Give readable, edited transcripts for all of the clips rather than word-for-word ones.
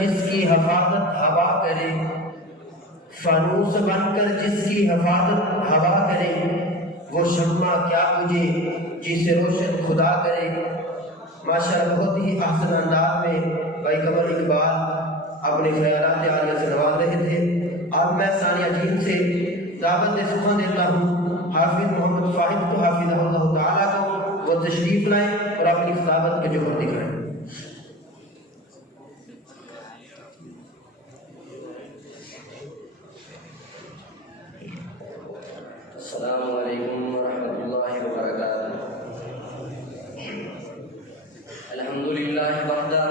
जिसकी हिफाजत हवा करे, फानूस बनकर जिसकी हिफाजत हवा करे, वो शम्मा क्या बुझे जिसे रोशन खुदा करे। माशाअल्लाह बहुत ही आसान अंदाज में भाई कमर इकबाल अपने ख्यालात आलिया से नवाज रहे थे। अब मैं सानिया जीन से दावत सुखा देता हूँ हाफिज मोहम्मद फाहिद को हाफिज़हुल्लाह तआला को, वो तशरीफ लाएं और अपनी खिताबत के जोहर दिखाएं। अस्सलामु अलैकुम वरहमतुल्लाहि वबरकातुहू। अल्हम्दुलिल्लाहि वहदा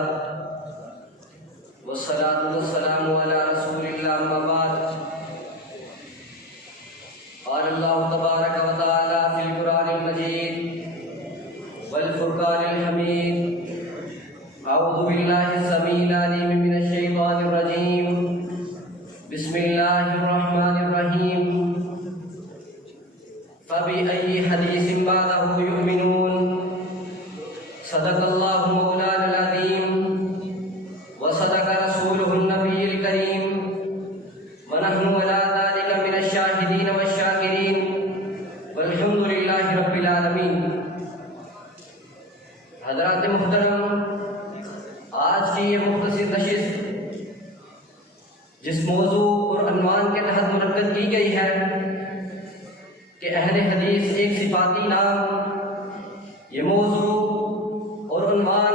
वस्सलातु वस्सलामु अला रसूलिल्लाह अम्मा बाद। क़ाल अल्लाहु तबारक व तआला फ़िल क़ुरानिल मजीद वल फ़ुरक़ानिल हमीद। अऊज़ु बिल्लाहि समीइल अलीम मिनश शैतानिर रजीम। बिस्मिल्लाहिर रहमानिर रहीम। फ़बिअय्यि हदीसिन बअदहु युमिनून। सदक़ल्लाहु मौलानाल अज़ीम व सदक़ रसूलुहुन नबिय्युल करीम व नहनु अला ज़ालिका मिनश शाहिदीन वश्शाकिरीन वल्हम्दुलिल्लाहि रब्बिल आलमीन। हज़रात मुहतरम, आज की ये मुख्तसर नशिस्त जिस मौजू और अनवान के तहत मुनक्कद की गई है कि अहले हदीस एक सिफाती नाम, ये मौजू और उन्वान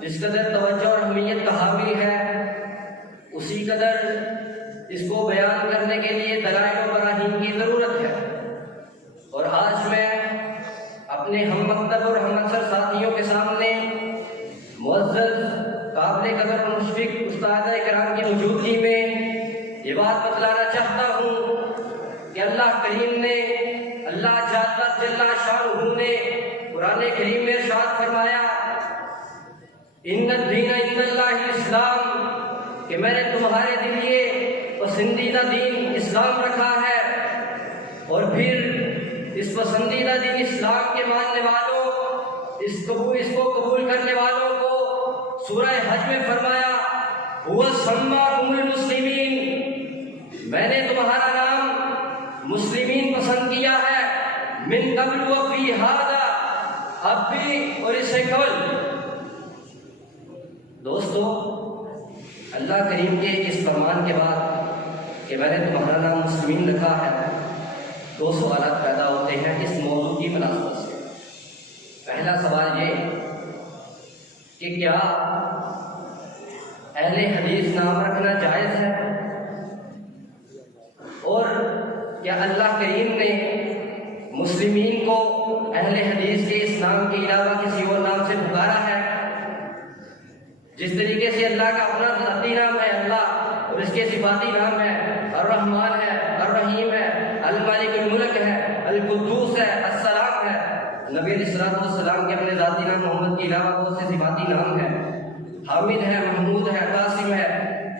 जिस कदर तवज्जो और अहमियत का हामिल है, उसी कदर इसको बयान करने के लिए दलाइल और बराहीन की ज़रूरत है। और आज मैं अपने हम मकतब और हम अक्सर साथियों के सामने मुअज़्ज़ज़ काबिल कदर और मुशफ़िक़ उस्ताद इकराम की मौजूदगी में ये बात बतलाना चाहता हूँ कि अल्लाह करीम ने, अल्लाह जल्ला शानुहु ने कुरान करीम में इरशाद फरमाया, इन्नद-दीन इंदल्लाहिल इस्लाम, कि मैंने तुम्हारे लिए पसंदीदा दीन इस्लाम रखा है। और फिर इस पसंदीदा दीन इस्लाम के मानने वालों, इसको कबूल करने वालों को सूरह हज में फरमाया, हुवा सम्माकुमुल मुस्लिमीन, मैंने तुम्हारा नाम मुस्लिमीन पसंद किया है। मिन क़ब्ल व फ़ी हाज़ा, अब भी और इससे कबल। दोस्तों, अल्लाह करीम के इस फरमान के बाद कि मैंने तुम्हारा नाम मुस्लिमीन रखा है, दो सवाल पैदा होते हैं इस मौजू की मुनासबत से। पहला सवाल ये कि क्या अहले हदीस नाम रखना जायज़ है, और क्या अल्लाह करीम ने मुस्लिमीन को अहले हदीस के इस नाम के अलावा किसी और नाम से पुकारा है। जिस तरीके से अल्लाह का अपना ज़ाती नाम है अल्लाह, और इसके सिफाती नाम है अर्रहमान है, अर्रहीम है, अल मालिकुल मुल्क है, अल कुद्दूस है, अस्सलाम है। नबी अलैहिस्सलातु वस्सलाम के अपने ज़ाती नाम मोहम्मद के अलावा बहुत से सिफाती नाम है, हामिद है, महमूद है, कासिम है,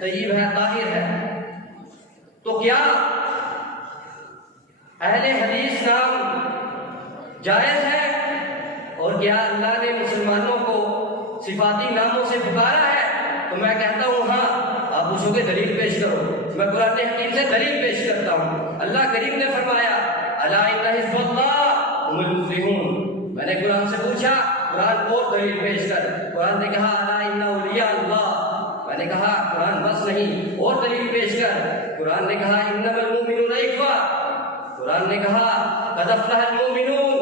तय्यब है, ताहिर है। तो क्या अहले हदीस नाम जायज़ है, और क्या अल्लाह ने मुसलमानों को सिफाती नामों से पुकारा है? तो मैं कहता हूँ हाँ। आप पूछोगे दलील पेश करो, मैं कुरान हकीम से दलील पेश करता हूँ। अल्लाह करीम ने फरमाया, अला इन्ना हिज़्बुल्लाह हुमुल मुफ्लिहून। मैंने कुरान से पूछा, कुरान और दलील पेश कर। कुरान ने कहा अला इन्ना औलिया अल्लाह। मैंने कहा कुरान बस नहीं, और दलील पेश कर। कुरान ने कहा इन्नमल मुमिनूना इख्वा। कुरान ने कहा क़द अफ़लहल मुमिनून।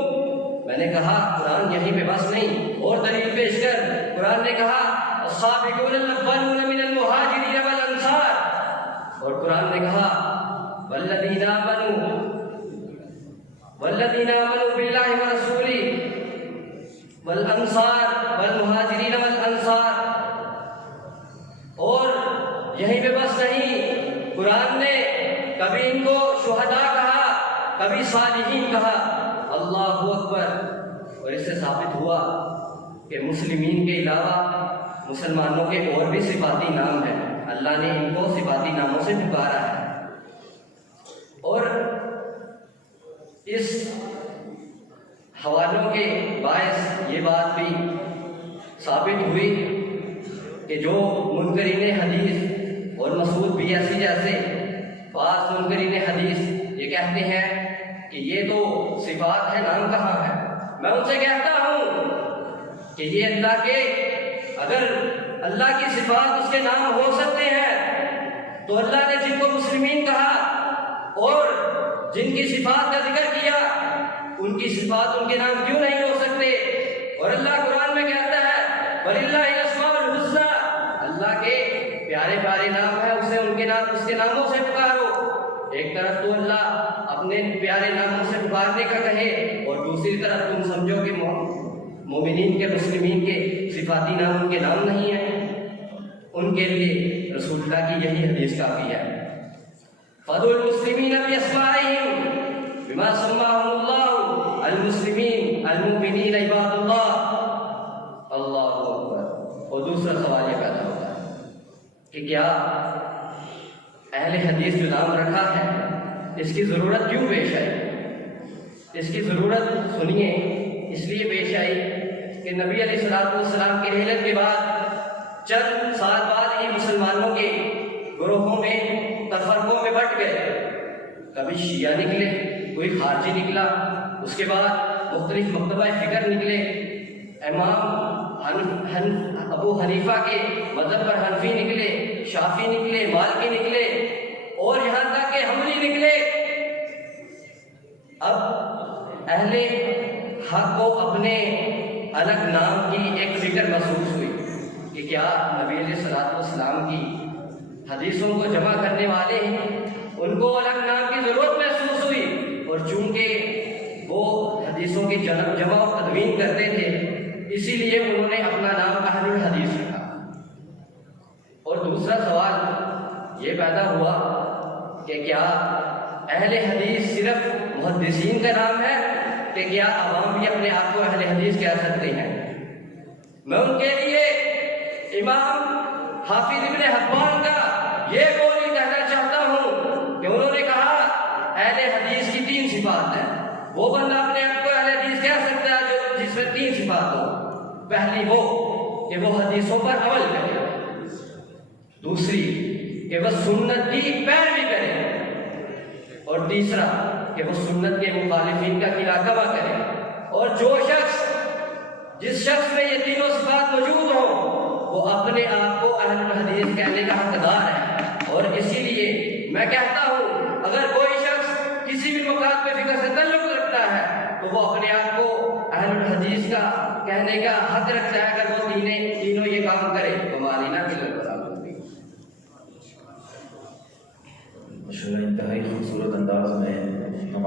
मैंने कहा कुरान यहीं पे बस नहीं, और दलील पेश कर। कुरान ने कहा अस्साबिकूनल अव्वलून मिनल मुहाजिरीन वल अंसार। और कुरान ने कहा वल्लज़ीना आमनू बिल्लाहि व रसूलिही वल अंसार वल मुहाजिरीन वल अंसार। और यहीं पे बस नहीं, कुरान ने कभी इनको शुहदा कहा, कभी सालिहीन कहा। अल्लाहु अकबर। और इससे साबित हुआ कि मुस्लिमीन के अलावा मुसलमानों के और भी सिफाती नाम हैं, अल्लाह ने इनको सिफाती नामों से पुकारा है। और इस हवालों के बायस ये बात भी साबित हुई कि जो मुनकरीन हदीस और मसूद बियासी जैसे बाज़ मुनकरीन हदीस ये कहते हैं कि ये तो सिफात है, नाम कहाँ है। मैं उनसे कहता हूँ कि ये अल्लाह के, अगर अल्लाह की सिफात उसके नाम हो सकते हैं तो अल्लाह ने जिनको मुस्लिमीन कहा और जिनकी सिफात का जिक्र किया उनकी सिफात उनके नाम क्यों नहीं हो सकते। और अल्लाह कुरान में कहता है वलिल्लाहिल अस्माउल हुस्ना, अल्लाह के प्यारे प्यारे नाम है, उसे उनके नाम, उसके नामों से पुकारो। एक तरफ तो अल्लाह अपने प्यारे नामों से पुकारने का कहे और दूसरी तरफ तुम समझो कि मोमिनीन के, मुस्लिमीन के सिफाती नाम उनके नाम नहीं है। उनके लिए रसूलुल्लाह की यही हदीस काफी है। फदुल मुस्लिमीन बिअस्माइहिम बिमा सम्माहुमुल्लाह अल मुस्लिमीन अल मुमिनीन इबादुल्लाह। अल्लाहु अकबर। और दूसरा सवाल ये पैदा होता है कि क्या अहले हदीस जो नाम रखा है इसकी ज़रूरत क्यों पेश आई। इसकी ज़रूरत सुनिए, इसलिए पेश आई कि नबी अलैहिस्सलाम के हिजरत के बाद चंद साल बाद ही मुसलमानों के ग्रोहों में, तफरकों में बट गए। कभी शिया निकले, कोई खारजी निकला, उसके बाद मुख्तलिफ मकतबा फ़िक्र निकले। इमाम अबू हनीफा के मज़हब पर हनफी निकले, शाफी निकले, मालिकी निकले और यहाँ तक के हम्बली निकले। अब अहले हक को अपने अलग नाम की एक फिक्र महसूस हुई कि क्या नबी अलैहिस्सलाम की हदीसों को जमा करने वाले हैं, उनको अलग नाम की ज़रूरत महसूस हुई। और चूंकि वो हदीसों की जमा और तदवीन करते थे, इसीलिए उन्होंने अपना नाम अहलुल हदीस रखा। और दूसरा सवाल ये पैदा हुआ कि क्या अहले हदीस सिर्फ मुहद्दिसीन का नाम है कि क्या अवाम भी अपने आप को अहले हदीस कह सकते हैं। मैं उनके लिए इमाम हाफिज इब्न हब्बान का ये कौल कहना चाहता हूँ कि उन्होंने कहा अहले हदीस की 3 सिफात है। वो बंदा अपने आप को अहले हदीस कह सकता है जो जिसमें 3 सिफात हो। पहली वो कि वो हदीसों पर अमल करे, दूसरी कि वह सुन्नत की पैरवी करे, और तीसरा कि वो सुन्नत के मुखालिफिन का किलाकबा करे। और जो शख्स, जिस शख्स में ये तीनों सिफात मौजूद हो, वो अपने आप को अहलुल हदीस कहने का हकदार है। और इसीलिए मैं कहता हूँ अगर कोई शख्स किसी भी मकाम पे फिक्र से ताल्लुक रखता है तो वो अपने आप को अहलुल हदीस का कहने का हक रखता है अगर वो तीनों ये काम करे। तो मालिना इंतहाई खूबसूरत अंदाज में हम